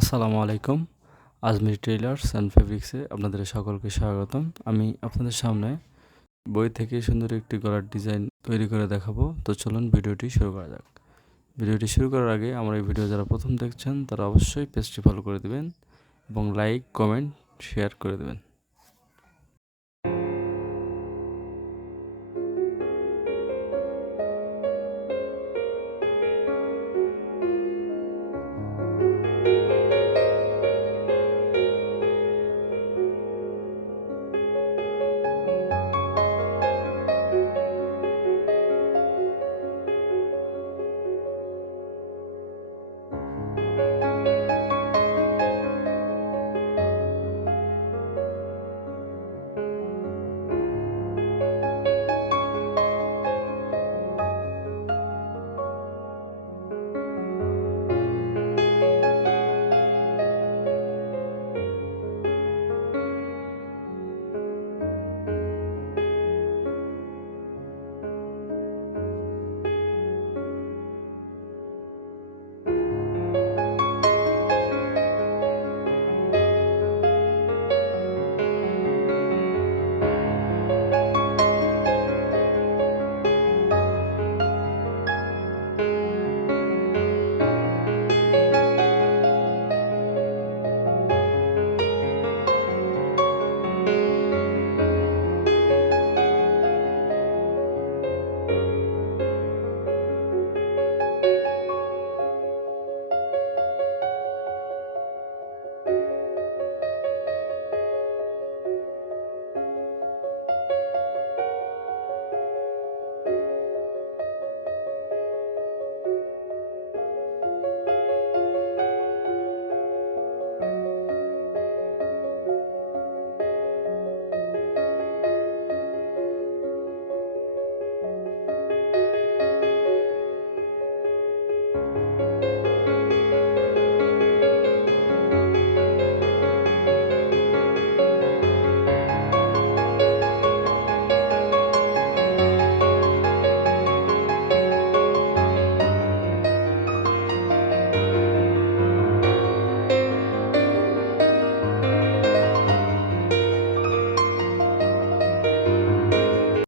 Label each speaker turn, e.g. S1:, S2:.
S1: আসসালামু আলাইকুম, Ajmer tailors and ফেব্রিক্সে আপনাদের সকলকে স্বাগতম। আমি আপনাদের সামনে বই থেকে সুন্দর একটি গলার ডিজাইন তৈরি করে দেখাবো। তো চলুন ভিডিওটি শুরু করা যাক। ভিডিওটি শুরু করার আগে আমার এই ভিডিও যারা প্রথম দেখছেন, তারা অবশ্যই পেজটি ফলো করে দেবেন এবং লাইক কমেন্ট শেয়ার করে দেবেন। you